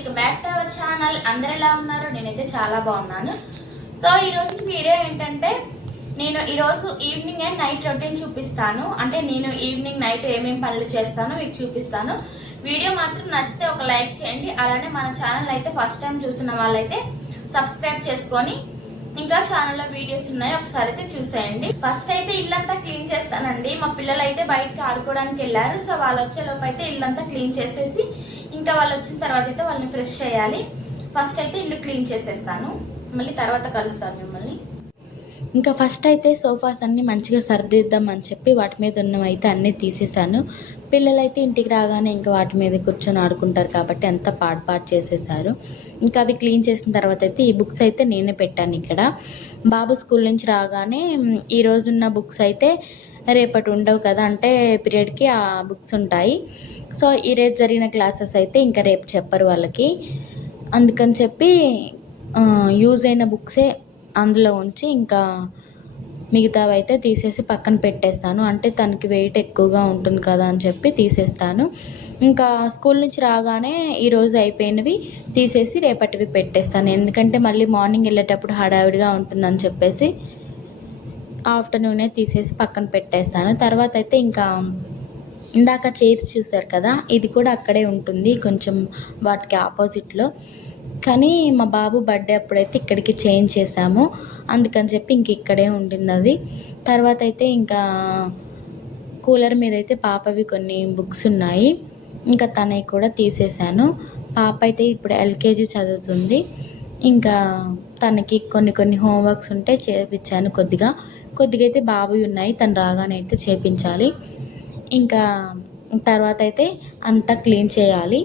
Welcome back to our channel. అందరు ఎలా ఉన్నారు? నేనైతే చాలా బాగున్నాను. సో ఈరోజు వీడియో ఏంటంటే నేను ఈరోజు ఈవినింగ్ అండ్ నైట్ రొటీన్ చూపిస్తాను. అంటే నేను ఈవినింగ్ నైట్ ఏమేమి పనులు చేస్తానో మీకు చూపిస్తాను. వీడియో మాత్రం నచ్చితే ఒక లైక్ చేయండి. అలానే మన ఛానల్ అయితే ఫస్ట్ టైం చూసిన వాళ్ళైతే సబ్స్క్రైబ్ చేసుకొని ఇంకా ఛానల్లో వీడియోస్ ఉన్నాయి, ఒకసారి అయితే చూసేయండి. ఫస్ట్ అయితే ఇల్లంతా క్లీన్ చేస్తానండి. మా పిల్లలు అయితే బయటకి ఆడుకోవడానికి వెళ్ళారు. సో వాళ్ళు వచ్చేలోపు అయితే ఇల్లంతా క్లీన్ చేసేసి ఇంకా వాళ్ళు వచ్చిన తర్వాత అయితే వాళ్ళని ఫ్రెష్ చేయాలి. ఫస్ట్ అయితే ఇల్లు క్లీన్ చేసేస్తాను, మళ్ళీ తర్వాత కలుస్తాను మిమ్మల్ని. ఇంకా ఫస్ట్ అయితే సోఫాస్ అన్నీ మంచిగా సర్దిద్దాం అని చెప్పి వాటి మీద ఉన్నవైతే అన్నీ తీసేసాను. పిల్లలైతే ఇంటికి రాగానే ఇంకా వాటి మీద కూర్చొని ఆడుకుంటారు కాబట్టి అంతా పాడు చేసేసారు. ఇంకా అవి క్లీన్ చేసిన తర్వాత అయితే ఈ బుక్స్ అయితే నేనే పెట్టాను ఇక్కడ. బాబు స్కూల్ నుంచి రాగానే ఈరోజున్న బుక్స్ అయితే రేపటి ఉండవు కదా, అంటే పీరియడ్కి ఆ బుక్స్ ఉంటాయి. సో ఈరోజు జరిగిన క్లాసెస్ అయితే ఇంకా రేపు చెప్పరు వాళ్ళకి. అందుకని చెప్పి యూజ్ అయిన బుక్సే అందులో ఉంచి ఇంకా మిగతావి అయితే తీసేసి పక్కన పెట్టేస్తాను. అంటే తనకి వెయిట్ ఎక్కువగా ఉంటుంది కదా అని చెప్పి తీసేస్తాను. ఇంకా స్కూల్ నుంచి రాగానే ఈరోజు అయిపోయినవి తీసేసి రేపటివి పెట్టేస్తాను. ఎందుకంటే మళ్ళీ మార్నింగ్ వెళ్ళేటప్పుడు హడావిడిగా ఉంటుందని చెప్పేసి ఆఫ్టర్నూనే తీసేసి పక్కన పెట్టేస్తాను. తర్వాత అయితే ఇంకా ఇందాక చైర్స్ చూసారు కదా, ఇది కూడా అక్కడే ఉంటుంది, కొంచెం వాటికి ఆపోజిట్లో. కానీ మా బాబు బర్త్డే అప్పుడైతే ఇక్కడికి చేంజ్ చేసాము, అందుకని చెప్పి ఇంక ఇక్కడే ఉండింది అది. తర్వాత అయితే ఇంకా కూలర్ మీద అయితే పాపవి కొన్ని బుక్స్ ఉన్నాయి, ఇంకా తనవి కూడా తీసేసాను. పాప అయితే ఇప్పుడు ఎల్కేజీ చదువుతుంది. ఇంకా తనకి కొన్ని హోంవర్క్స్ ఉంటే చేపించాను. కొద్దిగా అయితే బాబువి ఉన్నాయి, తను రాగానే అయితే చేపించాలి. ఇంకా తర్వాత అయితే అంతా క్లీన్ చేయాలి.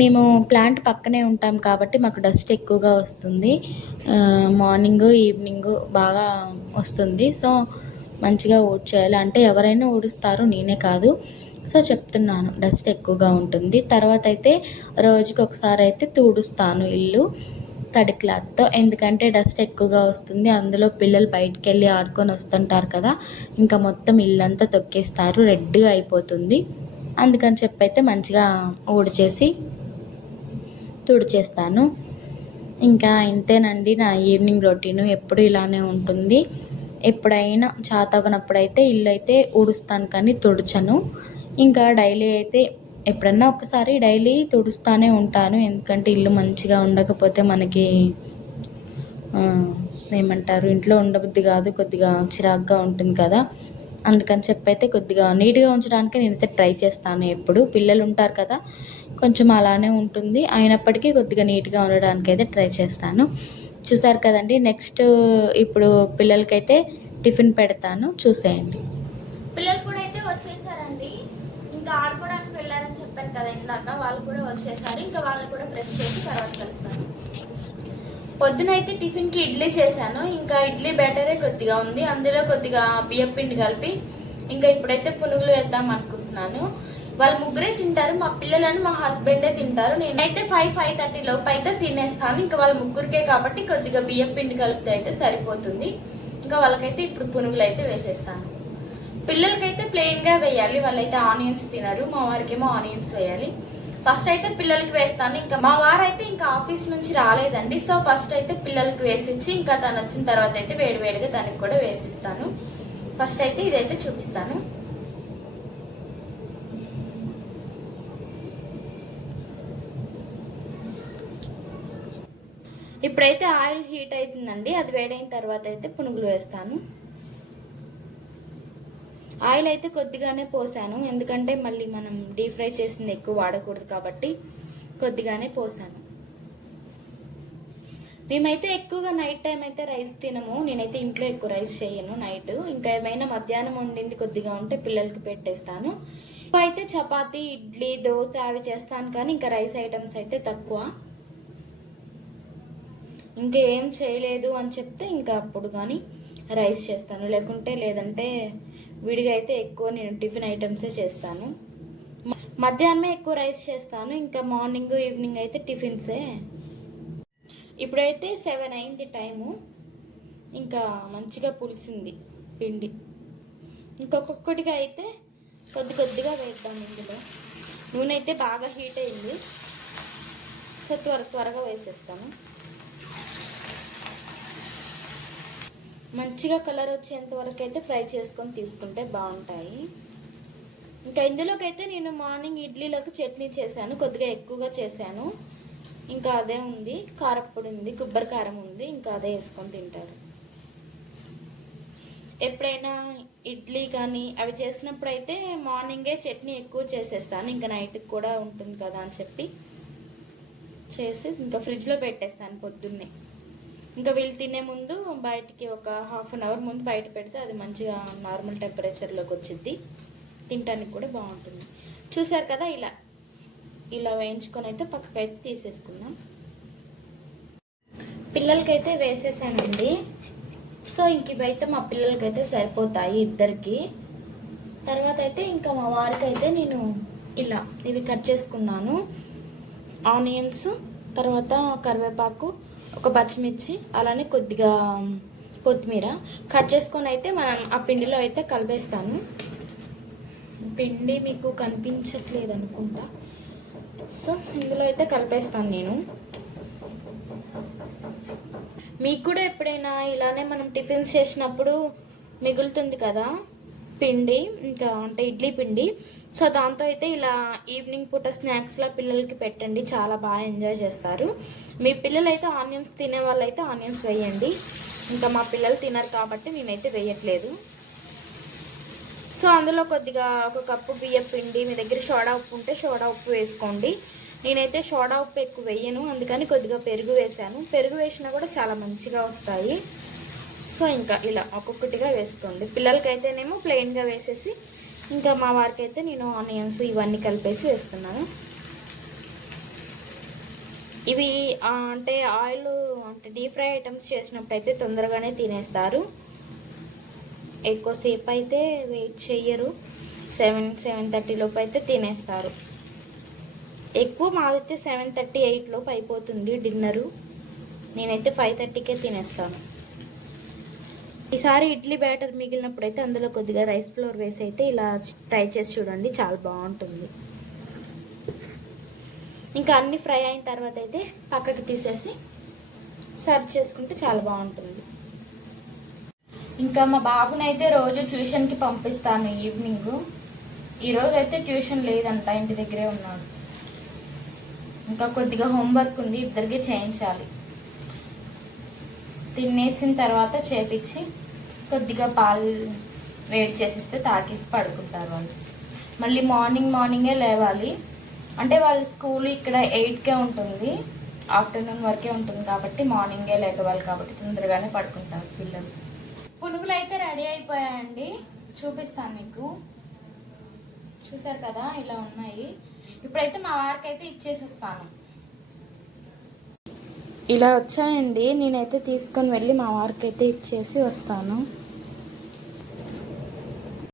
మేము ప్లాంట్ పక్కనే ఉంటాం కాబట్టి మాకు డస్ట్ ఎక్కువగా వస్తుంది. మార్నింగు ఈవినింగు బాగా వస్తుంది. సో మంచిగా ఊడ్చేయాలి. అంటే ఎవరైనా ఊడుస్తారు, నేనే కాదు. సో చెప్తున్నాను, డస్ట్ ఎక్కువగా ఉంటుంది. తర్వాత అయితే రోజుకి ఒకసారి అయితే తుడుస్తాను ఇల్లు తడి క్లాత్తో. ఎందుకంటే డస్ట్ ఎక్కువగా వస్తుంది. అందులో పిల్లలు బయటికి వెళ్ళి ఆడుకొని వస్తుంటారు కదా, ఇంకా మొత్తం ఇల్లంతా తొక్కేస్తారు, రెడ్గా అయిపోతుంది. అందుకని చెప్పి అయితే మంచిగా ఊడ్చేసి తుడిచేస్తాను. ఇంకా ఇంతేనండి నా ఈవినింగ్ రొటీను. ఎప్పుడు ఇలానే ఉంటుంది. ఎప్పుడైనా చాతవనప్పుడైతే ఇల్లు అయితే ఊడుస్తాను కానీ తుడిచను. ఇంకా డైలీ అయితే ఎప్పుడన్నా ఒకసారి డైలీ తుడుస్తూనే ఉంటాను. ఎందుకంటే ఇల్లు మంచిగా ఉండకపోతే మనకి ఏమంటారు, ఇంట్లో ఉండబుద్ధి కాదు, కొద్దిగా చిరాగ్గా ఉంటుంది కదా. అందుకని చెప్పి అయితే కొద్దిగా నీట్గా ఉంచడానికి నేనైతే ట్రై చేస్తాను. ఎప్పుడు పిల్లలు ఉంటారు కదా, కొంచెం అలానే ఉంటుంది. అయినప్పటికీ కొద్దిగా నీట్గా ఉండడానికి అయితే ట్రై చేస్తాను. చూసారు కదండి. నెక్స్ట్ ఇప్పుడు పిల్లలకైతే టిఫిన్ పెడతాను, చూసేయండి. పిల్లలు కూడా అయితే వచ్చేసారండి. ఇంకా ఆడుకోవడానికి వెళ్ళారని చెప్పాను కదా ఇందాక, వాళ్ళు కూడా వచ్చేసారు. ఇంకా వాళ్ళు కూడా ఫ్రెష్ చేసి తర్వాత కలుస్తాను. పొద్దునైతే టిఫిన్కి ఇడ్లీ చేశాను. ఇంకా ఇడ్లీ బ్యాటరే కొద్దిగా ఉంది, అందులో కొద్దిగా బియ్యం పిండి కలిపి ఇంకా ఇప్పుడైతే పునుగులు వేద్దాం అనుకుంటున్నాను. వాళ్ళు ముగ్గురే తింటారు, మా పిల్లలను మా హస్బెండే తింటారు. నేనైతే 5-5:30 లోపు అయితే తినేస్తాను. ఇంకా వాళ్ళ ముగ్గురికే కాబట్టి కొద్దిగా బియ్యం పిండి కలిపితే అయితే సరిపోతుంది. ఇంకా వాళ్ళకైతే ఇప్పుడు పునుగులు అయితే వేసేస్తాను. పిల్లలకైతే ప్లెయిన్గా వేయాలి, వాళ్ళైతే ఆనియన్స్ తినరు. మా వారికేమో ఆనియన్స్ వేయాలి. ఫస్ట్ అయితే పిల్లలకి వేస్తాను. ఇంకా మా వారైతే ఇంకా ఆఫీస్ నుంచి రాలేదండి. సో ఫస్ట్ అయితే పిల్లలకి వేసిచ్చి ఇంకా తను వచ్చిన తర్వాత అయితే వేడివేడిగా తనకి కూడా వేసిస్తాను. ఫస్ట్ అయితే ఇదైతే చూపిస్తాను. ఇప్పుడైతే ఆయిల్ హీట్ అవుతుందండి, అది వేడైన తర్వాత అయితే పునుగులు వేస్తాను. ఆయిల్ అయితే కొద్దిగానే పోసాను, ఎందుకంటే మళ్ళీ మనం డీప్ ఫ్రై చేసింది ఎక్కువ వాడకూడదు కాబట్టి కొద్దిగానే పోసాను. మేమైతే ఎక్కువగా నైట్ టైం అయితే రైస్ తినము. నేనైతే ఇంట్లో ఎక్కువ రైస్ చేయను నైట్. ఇంకా ఏమైనా మధ్యాహ్నం వండింది కొద్దిగా ఉంటే పిల్లలకి పెట్టేస్తాను. అయితే చపాతీ, ఇడ్లీ, దోశ అవి చేస్తాను, కానీ ఇంకా రైస్ ఐటమ్స్ అయితే తక్కువ. ఇంకా ఏం చేయలేదు అని చెప్తే ఇంకా అప్పుడు కానీ రైస్ చేస్తాను, లేదంటే విడిగా అయితే ఎక్కువ నేను టిఫిన్ ఐటమ్సే చేస్తాను. మధ్యాహ్నమే ఎక్కువ రైస్ చేస్తాను, ఇంకా మార్నింగ్ ఈవినింగ్ అయితే టిఫిన్సే. ఇప్పుడైతే 7 అయింది టైము. ఇంకా మంచిగా పులిసింది పిండి. ఇంకొకటిగా అయితే కొద్దిగా వేద్దాం. ఇందులో నూనె అయితే బాగా హీట్ అయింది. సో త్వరగా వేసేస్తాను. మంచిగా కలర్ వచ్చేంత వరకు అయితే ఫ్రై చేసుకొని తీసుకుంటే బాగుంటాయి. ఇంకా ఇందులోకి అయితే నేను మార్నింగ్ ఇడ్లీలోకి చట్నీ చేశాను, కొద్దిగా ఎక్కువగా చేశాను. ఇంకా అదే ఉంది, కారప్పొడి ఉంది, కొబ్బరి కారం ఉంది, ఇంకా అదే వేసుకొని తింటారు. ఎప్పుడైనా ఇడ్లీ కానీ అవి చేసినప్పుడు అయితే మార్నింగే చట్నీ ఎక్కువ చేసేస్తాను, ఇంకా నైట్కి కూడా ఉంటుంది కదా అని చెప్పి చేసి ఇంకా ఫ్రిడ్జ్లో పెట్టేస్తాను పొద్దున్నే. ఇంకా వీళ్ళు తినే ముందు బయటికి ఒక హాఫ్ అన్ అవర్ ముందు బయట పెడితే అది మంచిగా నార్మల్ టెంపరేచర్లోకి వచ్చింది, తినడానికి కూడా బాగుంటుంది. చూసారు కదా, ఇలా వేయించుకొని అయితే పక్కకైతే తీసేసుకుందాం. పిల్లలకైతే వేసేసానండి. సో ఇంక ఇవైతే మా పిల్లలకైతే సరిపోతాయి ఇద్దరికి. తర్వాత అయితే ఇంకా మా వారికి అయితే నేను ఇలా ఇవి కట్ చేసుకున్నాను, ఆనియన్స్, తర్వాత కరివేపాకు, ఒక పచ్చిమిర్చి, అలానే కొద్దిగా కొత్తిమీర కట్ చేసుకొని అయితే మనం ఆ పిండిలో అయితే కలిపేస్తాను. పిండి మీకు కనిపించట్లేదు అనుకుంటా, సో ఇందులో అయితే కలిపేస్తాను నేను. మీకు కూడా ఎప్పుడైనా ఇలానే మనం టిఫిన్స్ చేసినప్పుడు మిగులుతుంది కదా పిండి, ఇంకా అంటే ఇడ్లీ పిండి, సో దాంతో అయితే ఇలా ఈవినింగ్ పూట స్నాక్స్లా పిల్లలకి పెట్టండి, చాలా బాగా ఎంజాయ్ చేస్తారు. మీ పిల్లలు అయితే ఆనియన్స్ తినే వాళ్ళు అయితే ఆనియన్స్ వేయండి, ఇంకా మా పిల్లలు తినరు కాబట్టి నేనైతే వేయట్లేదు. సో అందులో కొద్దిగా ఒక కప్పు బియ్యం పిండి, మీ దగ్గర సోడా ఉప్పు ఉంటే సోడా ఉప్పు వేసుకోండి. నేనైతే సోడా ఉప్పు ఎక్కువ వేయను, అందుకని కొద్దిగా పెరుగు వేసాను. పెరుగు వేసినా కూడా చాలా మంచిగా వస్తాయి. సో ఇంకా ఇలా ఒక్కొక్కటిగా వేసుకోండి. పిల్లలకైతేనేమో ప్లెయిన్గా వేసేసి, ఇంకా మా వారికి అయితే నేను ఆనియన్స్ ఇవన్నీ కలిపేసి వేస్తున్నాను. ఇవి అంటే ఆయిల్ అంటే డీప్ ఫ్రై ఐటమ్స్ చేసినప్పుడు అయితే తొందరగానే తినేస్తారు, ఎక్కువసేపు అయితే వెయిట్ చెయ్యరు. 7-7:30 లోపు అయితే తినేస్తారు. ఎక్కువ మాదైతే 7:30-8 లోపు అయిపోతుంది డిన్నరు. నేనైతే 5:30కే తినేస్తాను. ఈసారి ఇడ్లీ బ్యాటర్ మిగిలినప్పుడు అయితే అందులో కొద్దిగా రైస్ ఫ్లోర్ వేసి అయితే ఇలా ట్రై చేసి చూడండి, చాలా బాగుంటుంది. ఇంకా అన్నీ ఫ్రై అయిన తర్వాత అయితే పక్కకి తీసేసి సర్వ్ చేసుకుంటే చాలా బాగుంటుంది. ఇంకా మా బాబుని అయితే రోజు ట్యూషన్కి పంపిస్తాను ఈవినింగ్. ఈరోజు అయితే ట్యూషన్ లేదంట, ఇంటి దగ్గరే ఉన్నాడు. ఇంకా కొద్దిగా హోంవర్క్ ఉంది, ఇద్దరికి చేయించాలి. తినేసిన తర్వాత చేపించి కొద్దిగా పాలు వేడి చేసిస్తే తాగేసి పడుకుంటారు వాళ్ళు. మళ్ళీ మార్నింగే లేవాలి, అంటే వాళ్ళ స్కూల్ ఇక్కడ 8కే ఉంటుంది, ఆఫ్టర్నూన్ వరకే ఉంటుంది కాబట్టి మార్నింగే లేవాలి కాబట్టి తొందరగానే పడుకుంటారు పిల్లలు. పునుగులు అయితే రెడీ అయిపోయాయండి, చూపిస్తాను మీకు. చూసారు కదా, ఇలా ఉన్నాయి. ఇప్పుడైతే మా వారికి అయితే ఇచ్చేసేస్తాను. ఇలా వచ్చాయండి, నేనైతే తీసుకొని వెళ్ళి మా వారికి అయితే ఇచ్చేసి వస్తాను.